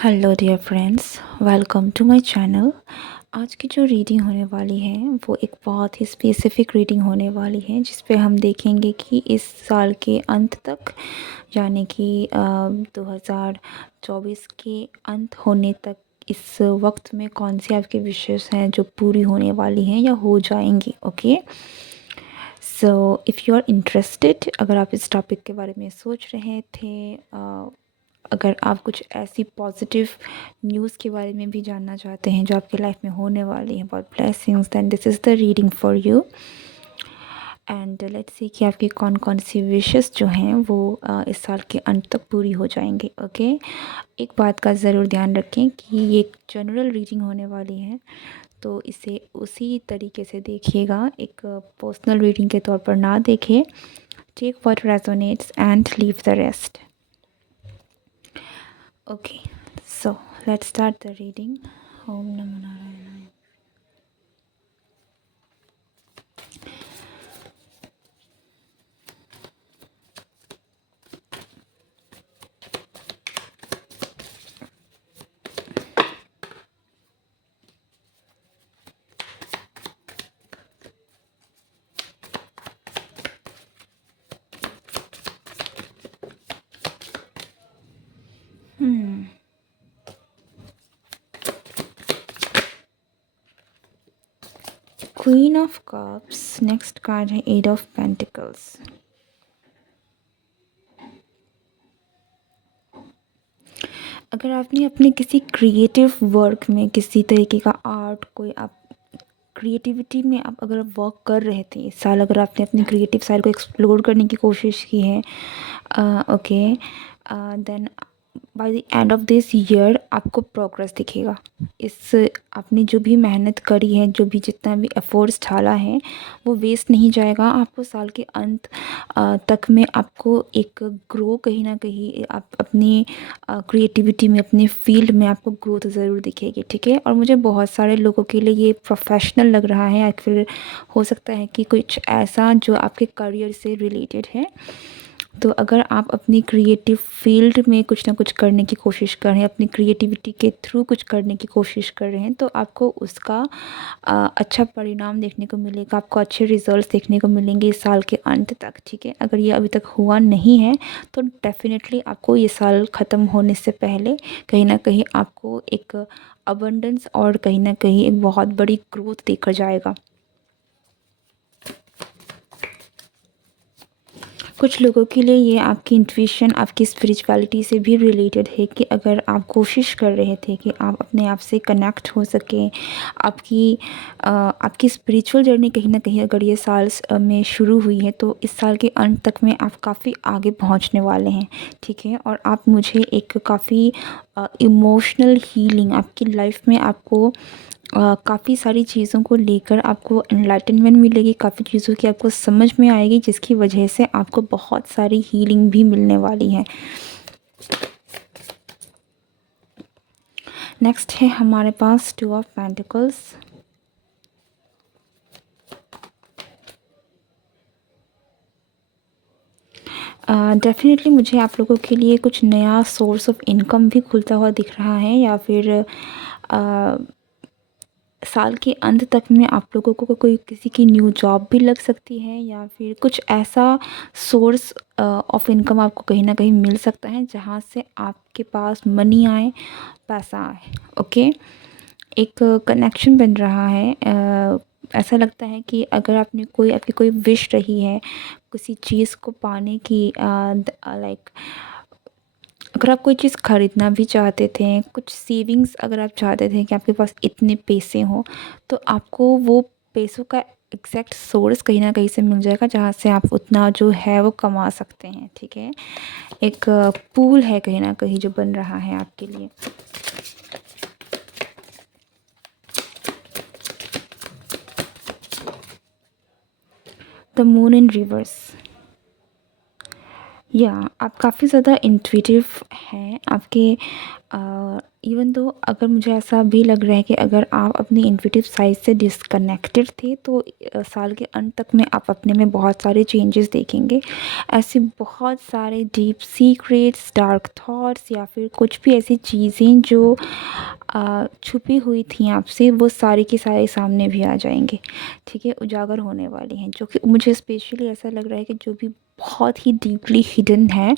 Hello dear friends, welcome to my channel. आज की जो रीडिंग होने वाली है वो एक बहुत ही स्पेसिफिक रीडिंग होने वाली है जिस पे हम देखेंगे कि इस साल के अंत तक यानी कि 2024 के अंत होने तक इस वक्त में कौन सी आपकी विशेष हैं जो पूरी होने वाली हैं या हो जाएंगी। Okay, so if you are interested, अगर आप इस टॉपिक के बारे में सोच रहे थे, अगर आप कुछ ऐसी पॉजिटिव न्यूज़ के बारे में भी जानना चाहते हैं जो आपकी लाइफ में होने वाली हैं, बहुत blessings, then this is the reading for you. And let's see कि आपकी कौन कौन सी विशेस जो हैं वो इस साल के अंत तक पूरी हो जाएंगी। ओके, एक बात का ज़रूर ध्यान रखें कि ये एक जनरल रीडिंग होने वाली है, तो इसे उसी तरीके से देखिएगा, एक पर्सनल रीडिंग के तौर पर ना देखें। Take what resonates and leave the rest. Okay, so let's start the reading. Om Namo Narayana. Queen of Cups. Next card है Eight of Pentacles. अगर आपने अपने किसी क्रिएटिव वर्क में किसी तरीके का आर्ट, कोई आप क्रिएटिविटी में आप अगर वर्क कर रहे थे इस साल, अगर आपने अपनी क्रिएटिव साइड को एक्सप्लोर करने की कोशिश की है, okay, then by the end of this year आपको प्रोग्रेस दिखेगा। इस आपने जो भी मेहनत करी है, जो भी जितना भी एफर्ट्स डाला है, वो वेस्ट नहीं जाएगा। आपको साल के अंत तक में आपको एक ग्रो कहीं ना कहीं आप अपनी क्रिएटिविटी में, अपने फील्ड में आपको ग्रोथ ज़रूर दिखेगी। ठीक है, और मुझे बहुत सारे लोगों के लिए ये प्रोफेशनल लग रहा है, या फिर हो सकता है कि कुछ ऐसा जो आपके करियर से रिलेटेड है। तो अगर आप अपनी क्रिएटिव फील्ड में कुछ ना कुछ करने की कोशिश कर रहे हैं, अपनी क्रिएटिविटी के थ्रू कुछ करने की कोशिश कर रहे हैं, तो आपको उसका अच्छा परिणाम देखने को मिलेगा, आपको अच्छे रिजल्ट्स देखने को मिलेंगे इस साल के अंत तक। ठीक है, अगर ये अभी तक हुआ नहीं है तो डेफिनेटली आपको ये साल ख़त्म होने से पहले कहीं ना कहीं आपको एक अबंडेंस और कहीं ना कहीं एक बहुत बड़ी ग्रोथ देखा जाएगा। कुछ लोगों के लिए ये आपकी इंट्यूशन, आपकी स्पिरिचुअलिटी से भी रिलेटेड है कि अगर आप कोशिश कर रहे थे कि आप अपने आप से कनेक्ट हो सकें, आपकी स्पिरिचुअल जर्नी कहीं ना कहीं अगर ये साल में शुरू हुई है, तो इस साल के अंत तक में आप काफ़ी आगे पहुंचने वाले हैं। ठीक है, और आप मुझे एक काफ़ी इमोशनल हीलिंग आपकी लाइफ में आपको काफ़ी सारी चीज़ों को लेकर आपको एनलाइटनमेंट मिलेगी, काफ़ी चीज़ों की आपको समझ में आएगी, जिसकी वजह से आपको बहुत सारी हीलिंग भी मिलने वाली है। नेक्स्ट है हमारे पास टू ऑफ पेंटिकल्स। डेफिनेटली मुझे आप लोगों के लिए कुछ नया सोर्स ऑफ इनकम भी खुलता हुआ दिख रहा है, या फिर साल के अंत तक में आप लोगों को कोई किसी की न्यू जॉब भी लग सकती है, या फिर कुछ ऐसा सोर्स ऑफ इनकम आपको कहीं ना कहीं मिल सकता है जहाँ से आपके पास मनी आए, पैसा आए। ओके, एक कनेक्शन बन रहा है। ऐसा लगता है कि अगर आपकी कोई विश रही है किसी चीज़ को पाने की, लाइक अगर आप कोई चीज़ ख़रीदना भी चाहते थे, कुछ सेविंग्स अगर आप चाहते थे कि आपके पास इतने पैसे हों, तो आपको वो पैसों का एग्जैक्ट सोर्स कहीं ना कहीं से मिल जाएगा जहाँ से आप उतना जो है वो कमा सकते हैं। ठीक है, एक पूल है कहीं ना कहीं जो बन रहा है आपके लिए। The moon in reverse. या आप काफ़ी ज़्यादा इंट्यूटिव हैं। आपके इवन दो अगर मुझे ऐसा भी लग रहा है कि अगर आप अपनी इंट्यूटिव साइड से डिस्कनेक्टेड थे तो साल के अंत तक में आप अपने में बहुत सारे चेंजेस देखेंगे। ऐसे बहुत सारे डीप सीक्रेट्स, डार्क थॉट्स या फिर कुछ भी ऐसी चीज़ें जो छुपी हुई थी आपसे, वो सारी की सारी सामने भी आ जाएँगे, ठीक है? उजागर होने वाली हैं, जो कि मुझे स्पेशली ऐसा लग रहा है कि जो भी बहुत ही डीपली हिडन है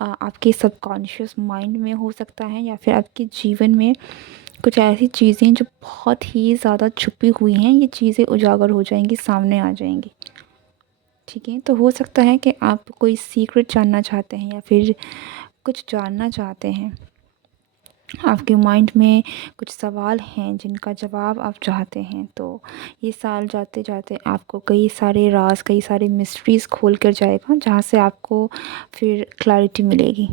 आपके सबकॉन्शियस माइंड में हो सकता है या फिर आपके जीवन में कुछ ऐसी चीज़ें जो बहुत ही ज़्यादा छुपी हुई हैं, ये चीज़ें उजागर हो जाएँगी, सामने आ जाएँगी, ठीक है? तो हो सकता है कि आप कोई सीक्रेट जानना चाहते हैं या फिर कुछ जानना चाहते हैं। आपके माइंड में कुछ सवाल हैं जिनका जवाब आप चाहते हैं, तो ये साल जाते-जाते आपको कई सारे राज़, कई सारे मिस्ट्रीज़ खोल कर जाएगा, जहाँ से आपको फिर क्लैरिटी मिलेगी।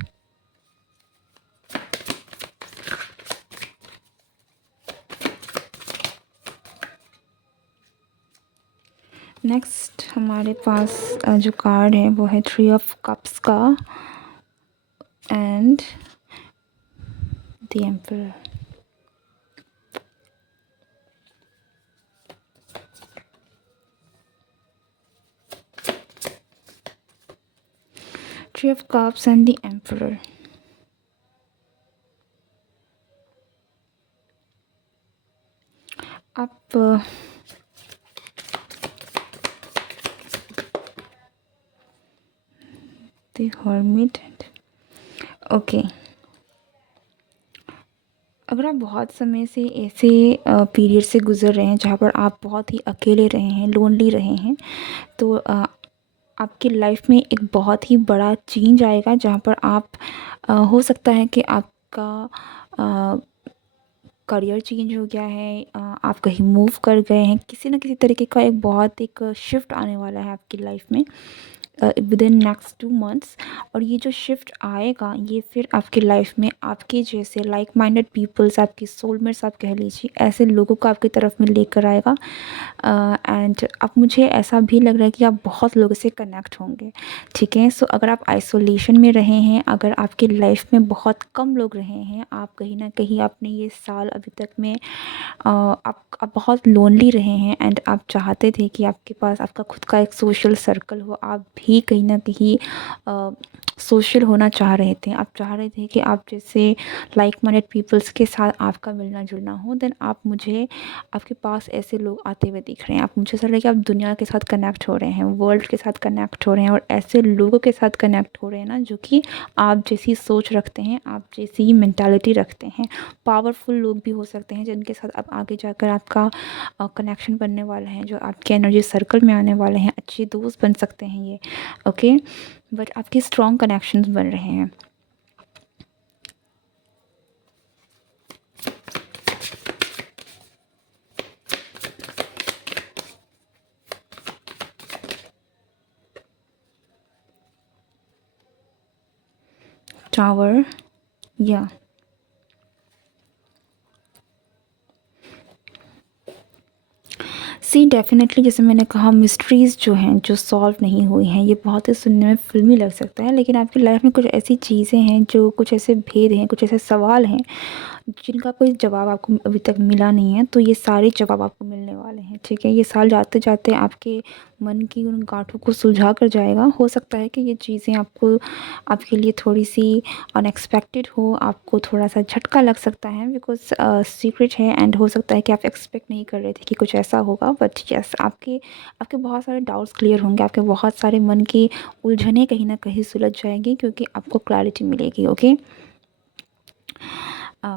नेक्स्ट हमारे पास जो कार्ड है वो है थ्री ऑफ कप्स का and the emperor. Three of cups and the emperor. आप द हर्मिट। ओके, अगर आप बहुत समय से ऐसे पीरियड से गुज़र रहे हैं जहाँ पर आप बहुत ही अकेले रहे हैं, लोनली रहे हैं, तो आपकी लाइफ में एक बहुत ही बड़ा चेंज आएगा जहाँ पर आप हो सकता है कि आपका करियर चेंज हो गया है, आप कहीं मूव कर गए हैं, किसी न किसी तरीके का एक शिफ्ट आने वाला है आपकी लाइफ में विदिन नेक्स्ट 2 मंथ्स। और ये जो शिफ्ट आएगा ये फिर आपकी लाइफ में आपके जैसे लाइक माइंडेड पीपल्स, आपकी सोलमेट्स आप कह लीजिए, ऐसे लोगों को आपकी तरफ में लेकर आएगा। एंड अब मुझे ऐसा भी लग रहा है कि आप बहुत लोगों से कनेक्ट होंगे, ठीक है? सो अगर आप आइसोलेशन में रहे हैं, अगर आपकी लाइफ में बहुत कम लोग रहे हैं, आप कहीं ना कहीं आपने ये साल अभी तक में आप बहुत लोनली रहे हैं एंड आप चाहते थे कि आपके पास आपका खुद का एक सोशल सर्कल हो, आप भी कहीं ना कहीं सोशल होना चाह रहे थे, आप चाह रहे थे कि आप जैसे लाइक माइंडेड पीपल्स के साथ आपका मिलना जुलना हो, देन आप मुझे आपके पास ऐसे लोग आते हुए दिख रहे हैं। आप मुझे ऐसा लग रहा है कि आप दुनिया के साथ कनेक्ट हो रहे हैं, वर्ल्ड के साथ कनेक्ट हो रहे हैं और ऐसे लोगों के साथ कनेक्ट हो रहे हैं ना जो कि आप जैसी सोच रखते हैं, आप जैसी मेंटालिटी रखते हैं। पावरफुल लोग भी हो सकते हैं जिनके साथ अब आगे जाकर आपका कनेक्शन बनने वाला है, जो आपके एनर्जी सर्कल में आने वाले हैं, अच्छे दोस्त बन सकते हैं ये, ओके? बट आपके स्ट्रॉन्ग कनेक्शंस बन रहे हैं। टावर या सी डेफ़िनेटली, जैसे मैंने कहा मिस्ट्रीज़ जो हैं, जो सॉल्व नहीं हुई हैं, ये बहुत ही सुनने में फ़िल्मी लग सकता है, लेकिन आपकी लाइफ़ में कुछ ऐसी चीज़ें हैं, जो कुछ ऐसे भेद हैं, कुछ ऐसे सवाल हैं, जिनका कोई जवाब आपको अभी तक मिला नहीं है, तो ये सारे जवाब आपको मिलने वाले हैं, ठीक है? ये साल जाते-जाते आपके मन की उन गाँठों को सुलझा कर जाएगा। हो सकता है कि ये चीज़ें आपको आपके लिए थोड़ी-सी अनएक्सपेक्टेड हो, आपको थोड़ा-सा झटका लग सकता है बिकॉज़ सीक्रेट है एंड हो सकता है कि आप एक्सपेक्ट नहीं कर रहे थे कि कुछ ऐसा होगा, बट येस आपके आपके बहुत सारे डाउट्स क्लियर होंगे, आपके बहुत सारे मन की उलझनें कहीं न कहीं सुलझ जाएँगी क्योंकि आपको क्लैरिटी मिलेगी, ओके? अ,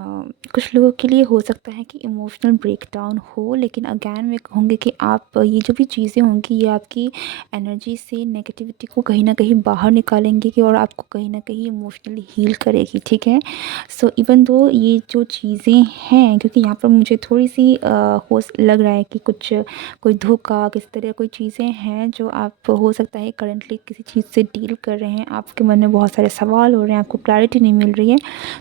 कुछ लोगों के लिए हो सकता है कि इमोशनल ब्रेकडाउन हो, लेकिन अगेन मैं कहूँगी कि आप ये जो भी चीज़ें होंगी ये आपकी एनर्जी से नेगेटिविटी को कहीं न कहीं बाहर निकालेंगी कि और आपको कहीं न कहीं इमोशनली हील करेगी, ठीक है? सो इवन दो ये जो चीज़ें हैं, क्योंकि यहाँ पर मुझे थोड़ी-सी लग रहा है कि कुछ कोई धोखा, किस तरह कोई चीज़ें हैं जो आप हो सकता है करंटली किसी चीज़ से डील कर रहे हैं, आपके मन में बहुत सारे सवाल हो रहे हैं, आपको क्लैरिटी नहीं मिल रही है,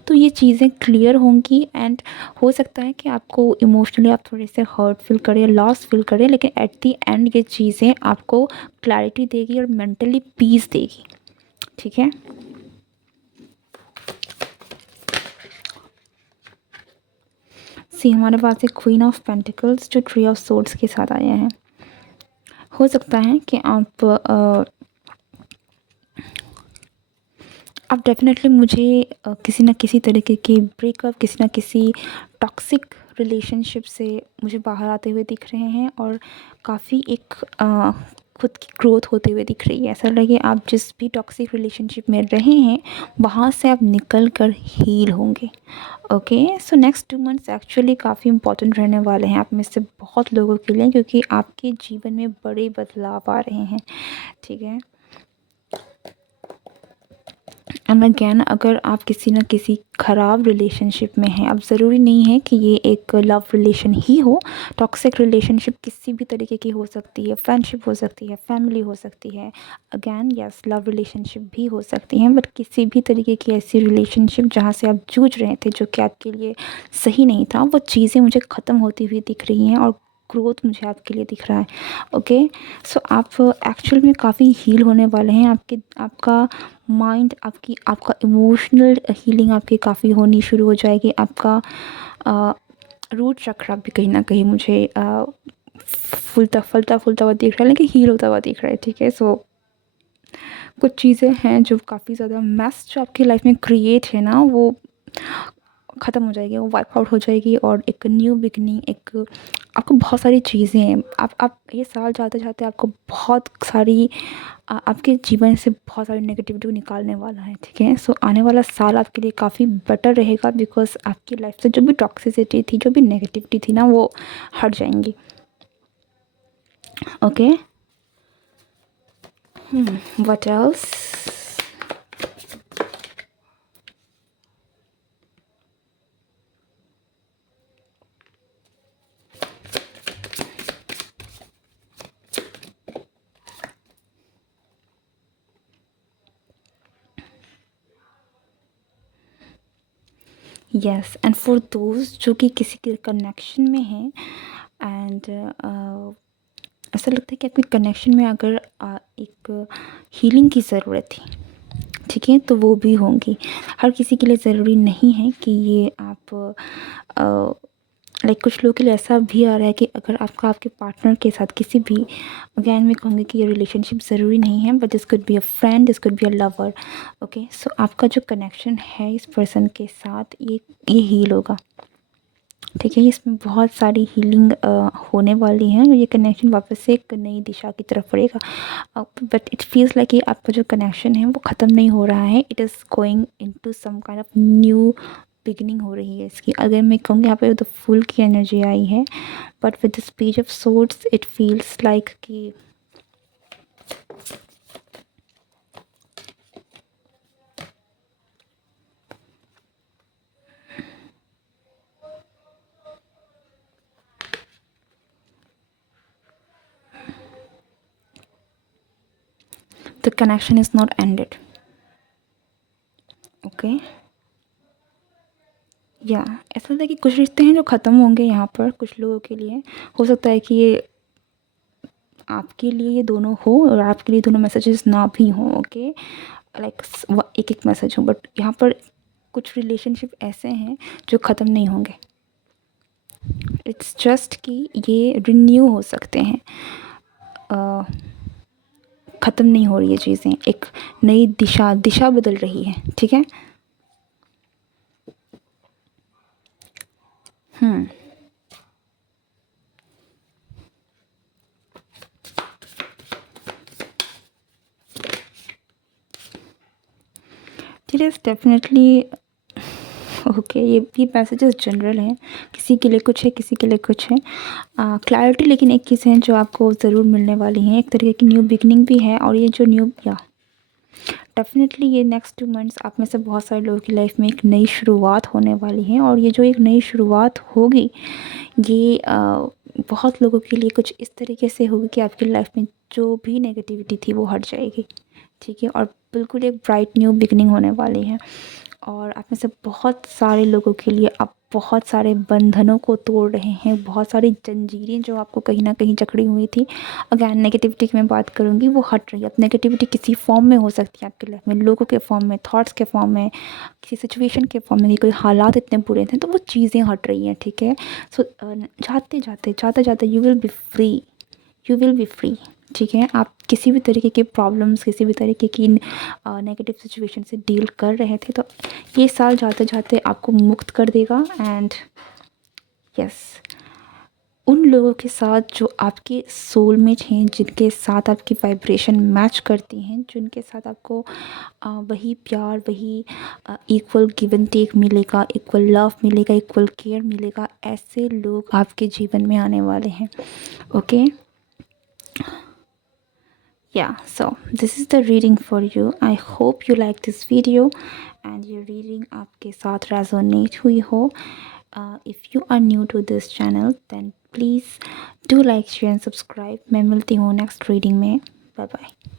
तो ये चीज़ें क्लियर होंगी एंड हो सकता है कि आपको इमोशनली आप थोड़े से हर्ट फील करें, लॉस फील करें, लेकिन एट द एंड ये चीज़ें आपको क्लैरिटी देगी और मेंटली पीस देगी, ठीक है। सी हमारे पास एक क्वीन ऑफ पेंटिकल्स जो ट्री ऑफ सोर्ड्स के साथ आया है। हो सकता है कि आप डेफ़िनेटली मुझे किसी न किसी तरीके की ब्रेकअप, किसी न किसी टॉक्सिक रिलेशनशिप से मुझे बाहर आते हुए दिख रहे हैं और काफ़ी एक खुद की ग्रोथ होते हुए दिख रही है। ऐसा लगे आप जिस भी टॉक्सिक रिलेशनशिप में रहे हैं वहाँ से आप निकल कर हील होंगे। Okay, so next 2 months actually काफ़ी इम्पोर्टेंट रहने वाले हैं आप में से बहुत लोगों के लिए, क्योंकि आपके जीवन में बड़े बदलाव आ रहे हैं। ठीक है। एंड अगेन, अगर आप किसी न किसी ख़राब रिलेशनशिप में हैं, अब ज़रूरी नहीं है कि ये एक लव रिलेशन ही हो। टॉक्सिक रिलेशनशिप किसी भी तरीके की हो सकती है, फ्रेंडशिप हो सकती है, फैमिली हो सकती है, अगेन यस लव रिलेशनशिप भी हो सकती हैं, बट किसी भी तरीके की ऐसी रिलेशनशिप जहाँ से आप जूझ रहे थे, जो कि आपके लिए सही नहीं था, वो चीज़ें मुझे ख़त्म होती हुई दिख रही हैं और ग्रोथ मुझे आपके लिए दिख रहा है। ओके, सो आप एक्चुअल में काफ़ी हील होने वाले हैं। आपका माइंड, आपका इमोशनल हीलिंग आपकी काफ़ी होनी शुरू हो जाएगी। आपका रूट चक्र भी कहीं न कहीं मुझे फूलता हुआ दिख रहा है, लेकिन हील होता हुआ दिख रहा है। ठीक है, सो कुछ चीज़ें हैं जो काफ़ी ज़्यादा मेस जो आपकी लाइफ में क्रिएट है ना, वो ख़त्म हो जाएगी, वो वाइप आउट हो जाएगी और एक न्यू बिगनिंग, एक आपको बहुत सारी चीज़ें हैं। आप ये साल जाते-जाते आपको बहुत सारी आपके जीवन से बहुत सारी नेगेटिविटी को निकालने वाला है। ठीक है, सो आने वाला साल आपके लिए काफ़ी बेटर रहेगा, बिकॉज़ आपकी लाइफ से जो भी टॉक्सिसिटी थी, जो भी नेगेटिविटी थी ना, वो हट जाएंगी। Okay, what else? Yes, and for those जो कि किसी के कनेक्शन में हैं, एंड ऐसा लगता है कि आपके कनेक्शन में अगर एक हीलिंग की ज़रूरत थी, ठीक है, तो वो भी होंगी। हर किसी के लिए ज़रूरी नहीं है कि ये आप लाइक कुछ लोगों के लिए ऐसा भी आ रहा है कि अगर आपका आपके पार्टनर के साथ किसी भी, अगेन मैं कहूँगी कि ये रिलेशनशिप ज़रूरी नहीं है, but this could be a friend, this could be a lover. Okay, so आपका जो कनेक्शन है इस पर्सन के साथ, ये हील होगा। ठीक है, इसमें बहुत सारी हीलिंग होने वाली है और ये कनेक्शन वापस से एक नई दिशा की तरफ बढ़ेगा। बट इट फील्स लाइक कि आपका जो कनेक्शन है वो ख़त्म नहीं हो रहा है, it is going into some kind of new beginning हो रही है इसकी। अगर मैं कहूँगी यहाँ पे द फुल की एनर्जी आई है, but with this page of swords it feels like कि the connection is not ended. Okay, या ऐसा होता है कि कुछ रिश्ते हैं जो ख़त्म होंगे यहाँ पर कुछ लोगों के लिए। हो सकता है कि ये आपके लिए ये दोनों हो और आपके लिए दोनों मैसेजेस ना भी हों। ओके, लाइक एक एक मैसेज हो, बट यहाँ पर कुछ रिलेशनशिप ऐसे हैं जो ख़त्म नहीं होंगे। इट्स जस्ट कि ये रिन्यू हो सकते हैं, ख़त्म नहीं हो रही है चीज़ें, एक नई दिशा बदल रही है। ठीक है, इट इज़ डेफिनेटली ओके। ये मैसेजेस जनरल हैं, किसी के लिए कुछ है, किसी के लिए कुछ है। क्लैरिटी लेकिन एक चीज़ है जो आपको ज़रूर मिलने वाली है, एक तरीके की न्यू बिगनिंग भी है। और ये जो न्यू, या डेफिनेटली ये नेक्स्ट 2 मंथ्स आप में से बहुत सारे लोगों की लाइफ में एक नई शुरुआत होने वाली है। और ये जो एक नई शुरुआत होगी, ये बहुत लोगों के लिए कुछ इस तरीके से होगी कि आपकी लाइफ में जो भी नेगेटिविटी थी वो हट जाएगी। ठीक है, और बिल्कुल एक ब्राइट न्यू बिगनिंग होने वाली है। और आप में से बहुत सारे लोगों के लिए अब बहुत सारे बंधनों को तोड़ रहे हैं, बहुत सारी जंजीरें जो आपको कहीं न कहीं जकड़ी हुई थी। अगेन नेगेटिविटी की मैं बात करूँगी, वो हट रही है। अब नेगेटिविटी किसी फ़ॉर्म में हो सकती है आपकी लाइफ़ में, लोगों के फ़ॉर्म में, थॉट्स के फ़ॉर्म में, किसी सिचुएशन के फ़ॉर्म में, कि कोई हालात इतने बुरे थे, तो वो चीज़ें हट रही हैं, ठीक है? सो जाते-जाते you will be free, you will be free, ठीक है? आप किसी भी तरीके की प्रॉब्लम्स, किसी भी तरीके की नेगेटिव सिचुएशन से डील कर रहे थे, तो ये साल जाते-जाते आपको मुक्त कर देगा। एंड यस, उन लोगों के साथ जो आपके सोलमेट हैं, जिनके साथ आपकी वाइब्रेशन मैच करती हैं, जिनके साथ आपको वही प्यार, वही इक्वल गिव एंड टेक मिलेगा, इक्वल लव मिलेगा, इक्वल केयर मिलेगा, ऐसे लोग आपके जीवन में आने वाले हैं। Okay, yeah, so this is the reading for you. I hope you like this video and your reading आपके साथ resonate हुई हो. If you are new to this channel then please do like, share and subscribe. मैं मिलती हूँ next reading में. Bye bye.